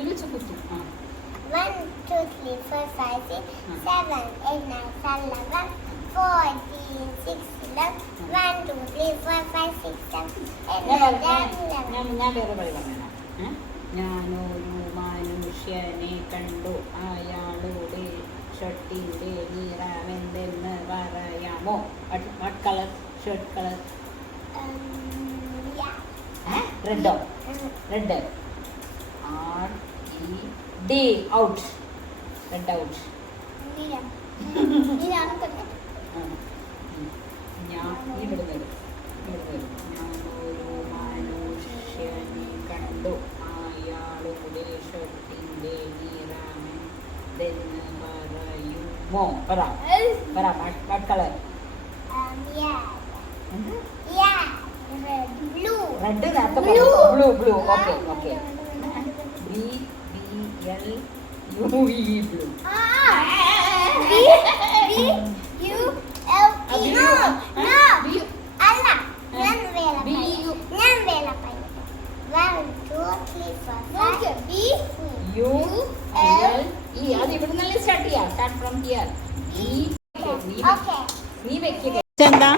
വിളിച്ചു കുത്തു. 1, 2, 3, 4, 5, 6, 7, 8, 9, 10, 11, 14, 16, 1, 2, 3, 4, 5, 6, 7, 8, 9, 10, 11. ഞാൻ വേറെ വഴി പറഞ്ഞു. ഞാനൊരു മനുഷ്യനെ കണ്ടു, അയാളുടെ ഷർട്ടിന്റെ നിറമെന്തെന്ന് പറയാമോ? What colour shirt colour? റെഡോ? Red. RED out. Red out. ഞാനൊരു മനുഷ്യനെ കണ്ടു, അയാളുടെ ഷർട്ടിന്റെ നിറമെന്തെന്ന് പറയുമോ? പറ what colour? Red. Blue. Okay BBLUE blue. അത് ഇവിടെ നല്ല സ്റ്റാർട്ട് ചെയ്യാം. Start from here. നീ വെക്കുക. എന്താ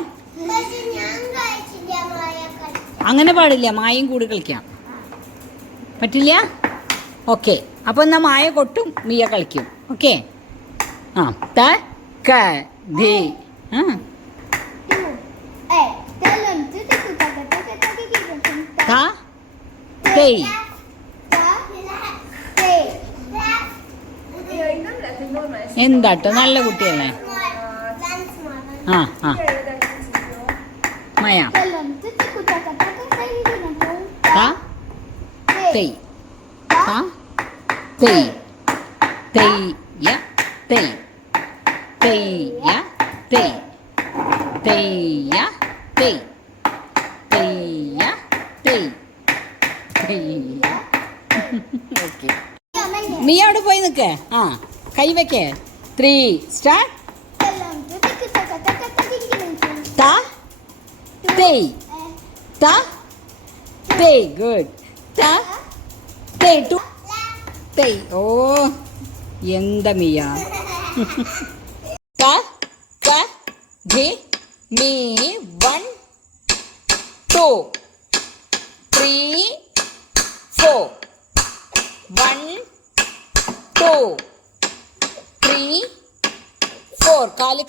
അങ്ങനെ പാടില്ല, മായയും കൂടി കളിക്കാം. പറ്റില്ല? ഓക്കെ. അപ്പോൾ എന്നാൽ മായ കൊട്ടും, മിയ കളിക്കും. ഓക്കെ. ത ക ധി. ത തൈ. എന്താട്ടോ നല്ല കുട്ടിയല്ലേ? മയ തൈ. തൈ. തൈയ തൈ. തൈയ തൈ. തൈയ തൈ. തൈയ തൈ. ഓക്കെ. നീ അവിടെ പോയി നിൽക്കേ. കൈ വെക്കേ. 3 സ്റ്റാർട്ട്. ത തൈ. ത തൈ. ഗുഡ്. ത തൈ. ടു തൈ. ഓ എന്താ മിയ. ക ക ധി മീ. 1 2 3 4. 1 2 3 4. കാല്